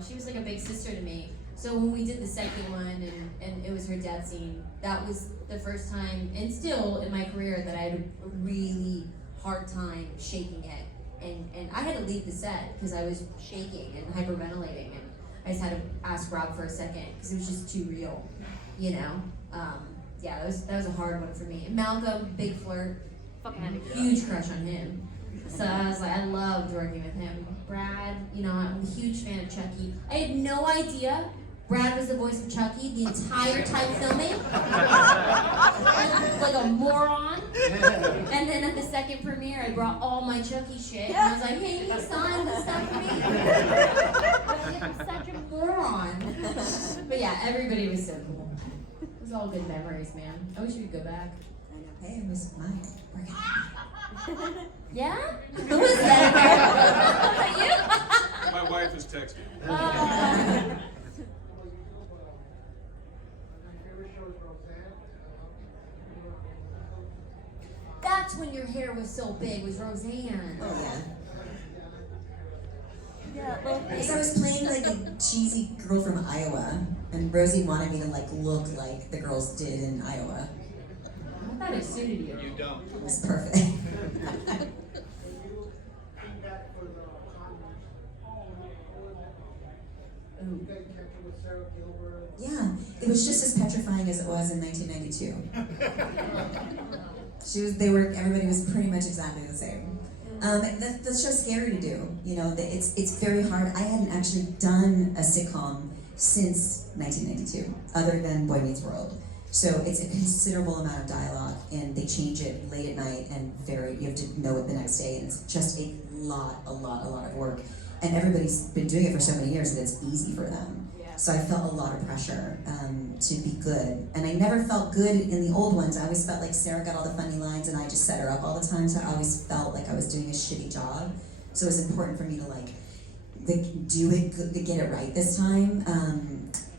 she was like a big sister to me. So when we did the second one and it was her death scene, that was the first time, and still in my career, that I had a really hard time shaking it. And I had to leave the set because I was shaking and hyperventilating, and I just had to ask Rob for a second because it was just too real, Yeah, that was a hard one for me. And Malcolm, big flirt, fucking had a huge crush on him. So I was like, I loved working with him. Brad, I'm a huge fan of Chucky. I had no idea Brad was the voice of Chucky the entire time filming. Like a moron. And then at the second premiere, I brought all my Chucky shit. And I was like, hey, you signed this stuff for me. I'm such a moron. But yeah, everybody was so cool. It was all good memories, man. I wish we could go back. I know. Hey, it was mine. Yeah? Who was that? You? My wife is texting. That's when your hair was so big, was Roseanne. Oh yeah. Yeah, little Because I was playing like a cheesy girl from Iowa, and Rosie wanted me to look like the girls did in Iowa. I thought it suited you. You don't. It was perfect. Feedback for the comments. You guys catch it with Sarah Gilbert. Yeah, it was just as petrifying as it was in 1992. Everybody was pretty much exactly the same. The show's scary to do. It's very hard. I hadn't actually done a sitcom since 1992, other than Boy Meets World. So it's a considerable amount of dialogue, and they change it late at night, and you have to know it the next day, and it's just a lot of work. And everybody's been doing it for so many years that it's easy for them. Yeah. So I felt a lot of pressure to be good. And I never felt good in the old ones. I always felt like Sarah got all the funny lines and I just set her up all the time, so I always felt like I was doing a shitty job. So it was important for me to do it good, to get it right this time.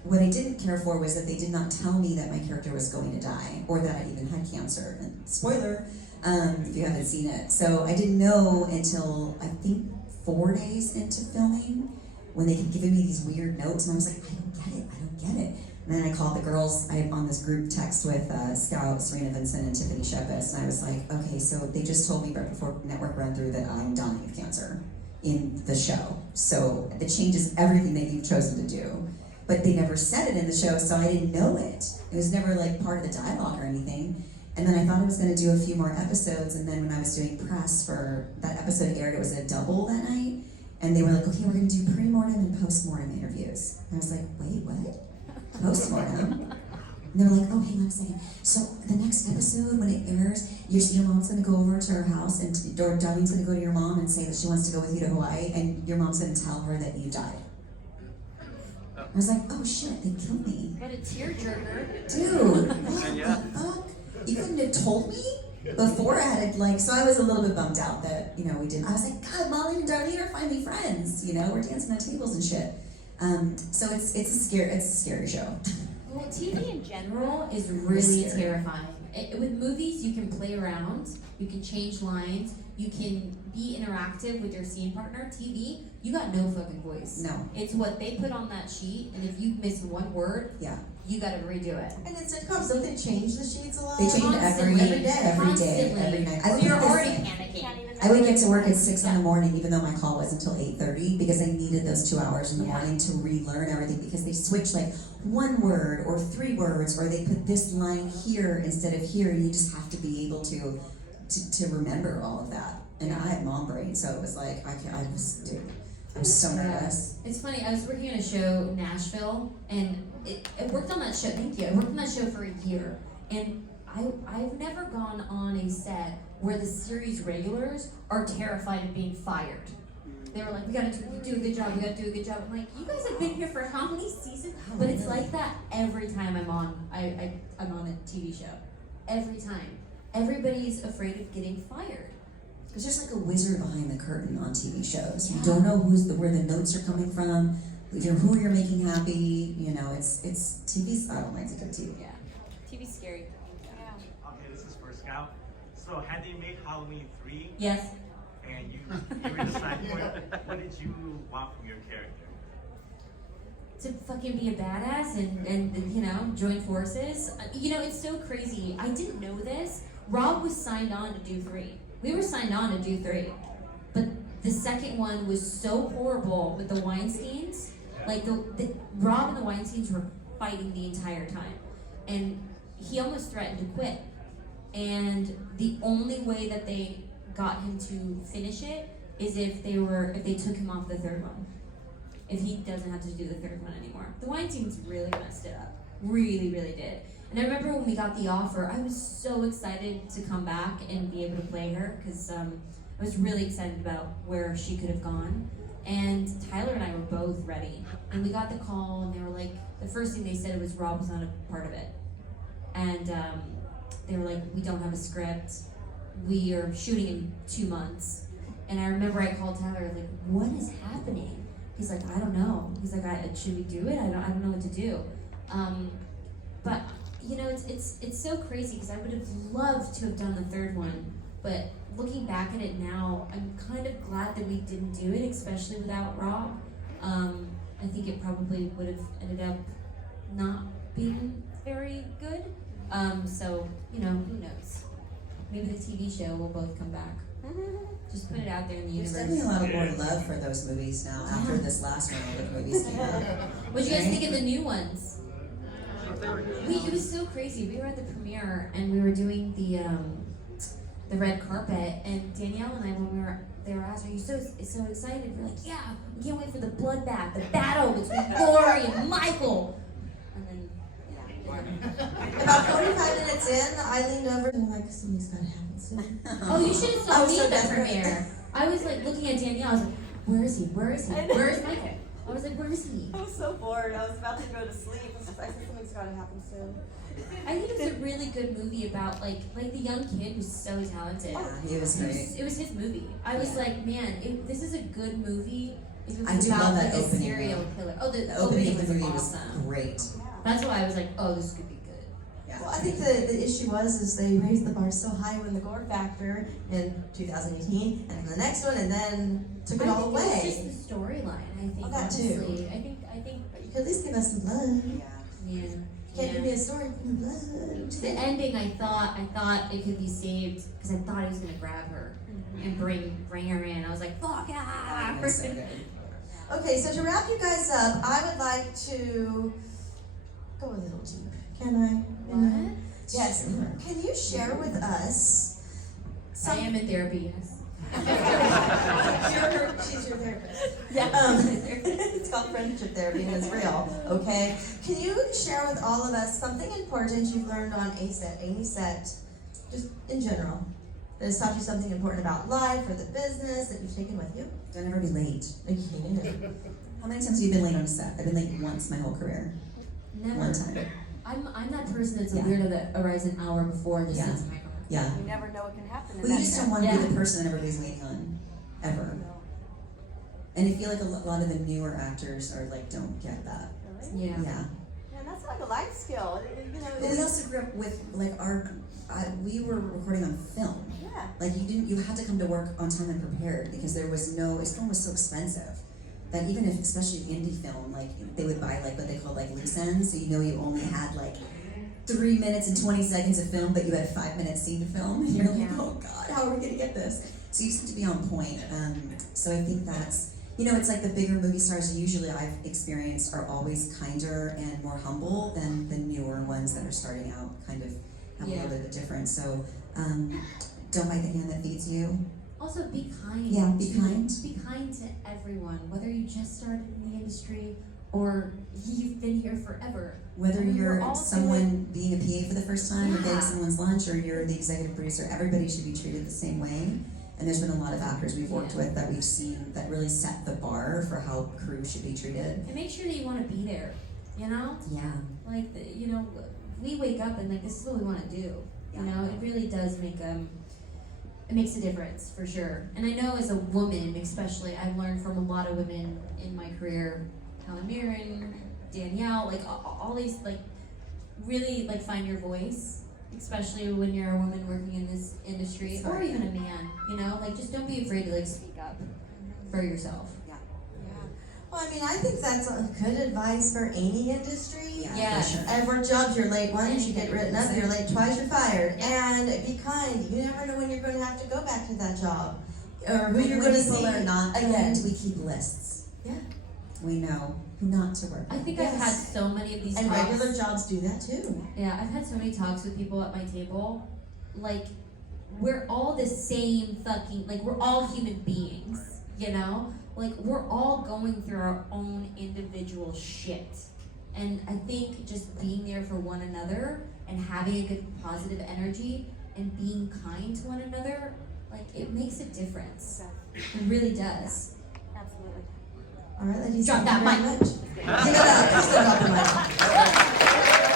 What I didn't care for was that they did not tell me that my character was going to die, or that I even had cancer. And spoiler, if you haven't seen it. So I didn't know until, I think, 4 days into filming, when they kept giving me these weird notes, and I was like, I don't get it. And then I called the girls, on this group text with Scout, Serena Vincent, and Tiffany Shepis, and I was like, okay, so they just told me right before network run through that I'm dying of cancer in the show. So it changes everything that you've chosen to do. But they never said it in the show, so I didn't know it. It was never part of the dialogue or anything. And then I thought I was gonna do a few more episodes, and then when I was doing press for that episode aired, it was a double that night. And they were like, okay, we're gonna do pre-mortem and post-mortem interviews. And I was like, wait, what? Post-mortem? And they were like, oh, hang on a second. So the next episode, when it airs, your mom's gonna go over to her house, or Darlene's gonna go to your mom and say that she wants to go with you to Hawaii, and your mom's gonna tell her that you died. I was like, oh shit, they killed me. What a tearjerker. Dude, what Yeah. the fuck? You couldn't have told me? before I had so I was a little bit bummed out that, we didn't. I was like, God, Molly and Darlene are finally friends. We're dancing on tables and shit. So it's a scary show. Well, TV in general is really terrifying. With movies, you can play around, you can change lines, you can be interactive with your scene partner. TV, you got no fucking voice. No. It's what they put on that sheet, and if you miss one word, you gotta redo it. And in sitcoms, don't they change the sheets a lot? They change every day, Constantly. every night. So you're already panicking. I would get to work at 6 in the morning, even though my call was until 8:30, because I needed those 2 hours in the morning to relearn everything, because they switch one word or 3 words, or they put this line here instead of here, and you just have to be able to remember all of that. And I had mom brain, so it was like, I'm so nervous. It's funny, I was working on a show, Nashville, and I worked on that show, thank you, I worked on that show for a year, and I've never gone on a set where the series regulars are terrified of being fired. They were like, we gotta do a good job, we gotta do a good job. I'm like, you guys have been here for how many seasons? But it's like that every time I'm on a TV show. Every time. Everybody's afraid of getting fired. There's just like a wizard behind the curtain on TV shows. You don't know where the notes are coming from, who you're making happy. It's TV's. I don't like to do TV. Yeah, TV's scary. Okay, this is for Scout. So had they made Halloween 3? Yes. And you were the side what did you want from your character? To fucking be a badass and join forces. It's so crazy. I didn't know this. Rob was signed on to do 3. We were signed on to do 3. But the second one was so horrible with the Weinsteins. Like the Rob and the Weinsteins were fighting the entire time. And he almost threatened to quit. And the only way that they got him to finish it is if they took him off the 3rd one. If he doesn't have to do the 3rd one anymore. The Weinsteins really messed it up. Really, really did. And I remember when we got the offer, I was so excited to come back and be able to play her, because I was really excited about where she could have gone. And Tyler and I were both ready. And we got the call, and they were like, the first thing they said was Rob was not a part of it. And they were like, we don't have a script. We are shooting in 2 months. And I remember I called Tyler, like, what is happening? He's like, I don't know. He's like, should we do it? I don't know what to do. But it's so crazy, because I would have loved to have done the 3rd one. But looking back at it now, I'm kind of glad that we didn't do it, especially without Rob. I think it probably would have ended up not being very good. So who knows? Maybe the TV show will both come back. Just put it out there in the universe. There's definitely a lot of more love for those movies now after this last round of movies came out. What do you guys think of the new ones? It was so crazy. We were at the premiere and we were doing the red carpet, and Danielle and I, when they were asking, "Are you so excited?" We're like, "Yeah, we can't wait for the bloodbath, the battle between Lori and Michael." And then, About 45 minutes in, I leaned over and I'm like, something's gotta happen soon. Oh, you should have I saw was me so at the desperate. premiere. I was like looking at Danielle. I was like, "Where is he? Where is he? Where is Michael?" I was like, "Where is he?" I was so bored. I was about to go to sleep. I said, something's gotta happen soon. I think it's a really good movie about like the young kid who's so talented. Yeah, he was great. It was his movie. I was like, man, this is a good movie. If it was I do about love that like a opening, serial though. killer. Oh, the Opening opening of the was movie was awesome. great. That's why I was like, oh, this could be good. Yeah. Well, I think the issue is they raised the bar so high when the gore factor in 2018, and the next one, and then took it all I away. think it's just the storyline. I think Well, that honestly, too. I think. But you could at least give us some blood. Yeah. You can't give me a story with blood. The ending, I thought it could be saved because I thought he was gonna grab her and bring her in. I was like, fuck ah! It was so good. Okay, so to wrap you guys up, I would like to go a little deep. Can I? What? Yes. Can you share with us I am in therapy, yes. She's your therapist. Yeah. It's called friendship therapy and it's real, okay? Can you share with all of us something important you've learned on any set, just in general, that has taught you something important about life or the business that you've taken with you? Don't ever be late. Okay. How many times have you been late on a set? I've been late once my whole career. Never. One time. I'm that person that's a Yeah. weirdo that arrives an hour before and just Yeah. sits in my car. Yeah. You never know what can happen. Well, you just don't want to be Yeah. the person that everybody's waiting on, ever. And I feel like a lot of the newer actors are like, don't get that. Really? Yeah. Yeah. And that's like a life skill. You know, But we also grew up with like we were recording on film. yeah. Like you had to come to work on time and prepared because there was film was so expensive that even if, especially indie film, like they would buy like what they call like loose ends, so you only had like 3 minutes and 20 seconds of film, but you had a 5-minute scene to film, and you're like, oh God, how are we gonna get this? So you just have to be on point. So I think that's, it's like the bigger movie stars usually I've experienced are always kinder and more humble than the newer ones that are starting out, kind of have a little bit of a difference. So don't bite the hand that feeds you. Also, be kind. Yeah, be kind. Be kind to everyone, whether you just started in the industry or you've been here forever. Whether I mean, we're you're all someone being a PA for the first time or getting Yeah. someone's lunch, or you're the executive producer, everybody should be treated the same way. And there's been a lot of actors we've worked with that we've seen that really set the bar for how crew should be treated. And make sure that you want to be there, you know? Yeah. Like, we wake up and like, this is what we want to do. You know, it really does make it makes a difference for sure. And I know as a woman, especially, I've learned from a lot of women in my career, Helen Mirren, Danielle, like all these, like, really like find your voice, especially when you're a woman working in this industry, or even a man, like just don't be afraid to like speak up for yourself. Well, I mean, I think that's a good advice for any industry. Yeah. For sure. Every job's you're late once, you get written up, you're late twice, you're fired. Yeah. And be kind. You never know when you're going to have to go back to that job. Or who When you're going to people see are not again. kind, we keep lists. Yeah. We know who not to work I with. think Yes. I've had so many of these And talks. regular jobs do that too. Yeah, I've had so many talks with people at my table. Like, we're all the same fucking, like, we're all human beings, Like, we're all going through our own individual shit. And I think just being there for one another and having a good positive energy and being kind to one another, like, it makes a difference. It really does. Absolutely. All right, ladies. Drop thank that you very mic. much. Give it up. Crystal, drop the mic.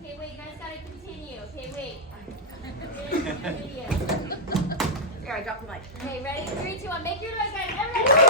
Okay, wait, you guys gotta continue. Okay, wait. Video. Here, I dropped the mic. Okay, ready? 3, 2, 1. Make your noise, guys. Everybody.